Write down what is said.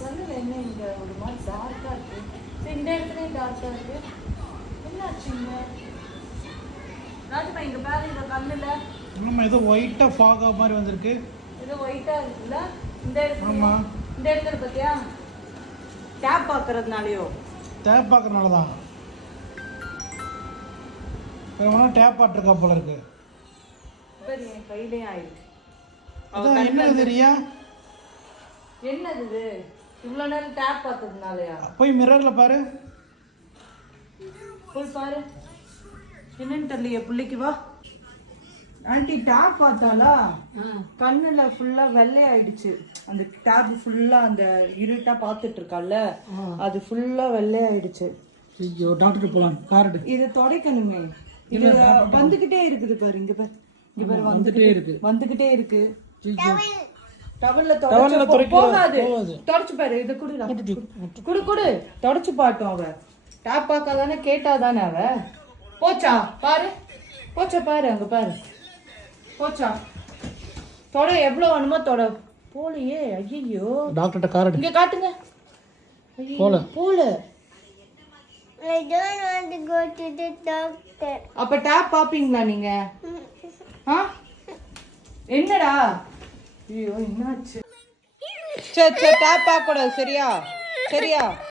கண்ணில் என்ன இங்கே ஒரு மாதிரி டார்க்காக இருக்குது. சரி இந்த இடத்துலையும் டார்க்காக இருக்குது. என்னாச்சுங்க ராஜுமா? இங்கே பாரு இந்த கண்ணில் ஆமாம் ஏதோ ஒயிட்டாக ஃபாகா மாதிரி வந்திருக்கு. ஏதோ ஒயிட்டாக இருக்குல்ல இந்த இடத்துல. இந்த இடத்துல பார்த்தியா? டேப் பார்க்கறதுனாலயோ? டேப் பார்க்கறதுனால தான். வேணா டேப் பாட்டிருக்கா போல இருக்கு. சரி என் கையிலே ஆயிருக்கு. அதான் என்னது தெரியா? என்னது இது? இவ்வளோ நேரம் டேப் பார்த்ததுனாலயா? போய் மிரரில் பாரு. போய் பாரு என்னன்னு தெரியலையே பிள்ளைக்கு. வா ஆண்டி டேப் பார்த்தாலா கண்ணுல ஃபுல்லா வெள்ளை ஆயிடுச்சு. அந்த டேப் ஃபுல்லா அந்த இருட்டா பார்த்துட்டு இருக்கால அது ஃபுல்லா வெள்ளை ஆயிடுச்சு. ஐயோ டாக்டர் போலாம் கார்டு. இதை துடைக்கணுமே. இது வந்துகிட்டே இருக்குது பாரு. இங்க பாரு இங்க பாரு வந்துகிட்டே இருக்கு. டவல்ல போகாது. தொடச்சு பாரு. இதை குடு தொடச்சு பாட்டோம். அவ டேப் பார்க்காதானே கேட்டாதானே அவ. போச்சா பாரு. போச்சா பாரு. அங்க பாரு. போச்சா தொட. எவ்வளவு வேணுமோ தொட. போலையே. ஐயோ டாக்டர்கிட்ட கார்டு இங்க காட்டுங்க. போல I don't want to go to the doctor. அப்ப டேப் பாப்பீங்களா நீங்க? என்னடா? ஐயோ என்னாச்சு? சரி டேப் பார்க்க கூடாது. சரியா?